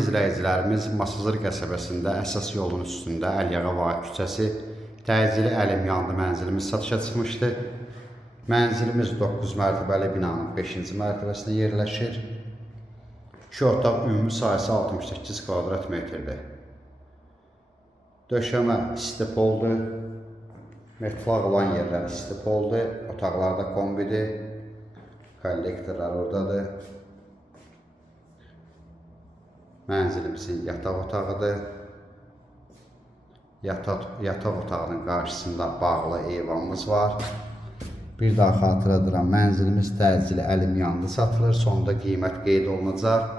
izləyicilərimiz, Masazır qəsəbəsində əsas yolun üstündə Əliyağa Vahid küçəsi təcili əlim yandı mənzilimiz satışa çıxmışdı. Mənzilimiz 9 mərtəbəli binanın 5-ci mərtəbəsində yerləşir. 2 otaq ümumi sahəsi 68 kvadrat metrdir. Döşəmə istipoldur. Metlaq olan yerlər istipoldur. Otaqlarda kombidir. Kollektorlar oradadır. Mənzilimizin yataq otağıdır. Yataq otağının qarşısında bağlı eyvanımız var. Bir daha xatırladıram, mənzilimiz təcili əlim yandı satılır. Sonunda qiymət qeyd olunacaq.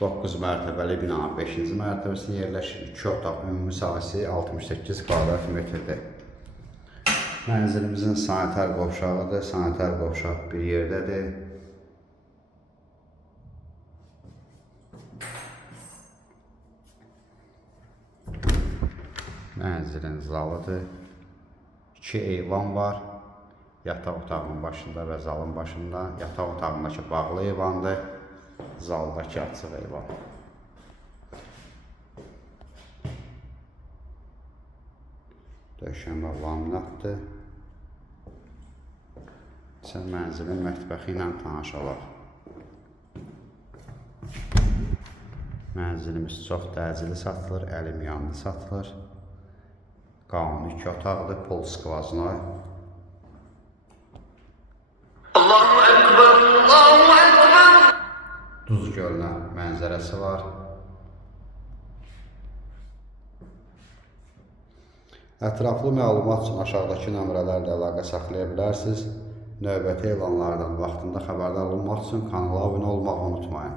9 mərtəbəli binanın 5-ci mərtəbəsində yerləşir. 2 otaq ümumi sahəsi 68 kvadrat metrdir. Mənzilimizin sanitar qovşağıdır. Sanitar qovşaq bir yerdədir. Mənzilin zalıdır. 2 eyvan var. Yataq otağının başında və zalın başında. Yataq otağındakı bağlı eyvandır. Zaldakı açıq eyvan. Döşəmə laminatdır. Sən mənzilin mətbəxi ilə tanış olaq. Mənzilimiz çox təcili satılır, əlim yandı satılır. Qanuni 2 otaqdır, pol skvaznoy. Allahu Ekber, Allahu Ekber. Duz gölünə mənzərəsi var. Ətraflı məlumat üçün aşağıdakı nömrələrlə əlaqə saxlaya bilərsiniz. Növbəti elanlardan vaxtında xəbərdar olmaq üçün kanala abunə olmağı unutmayın.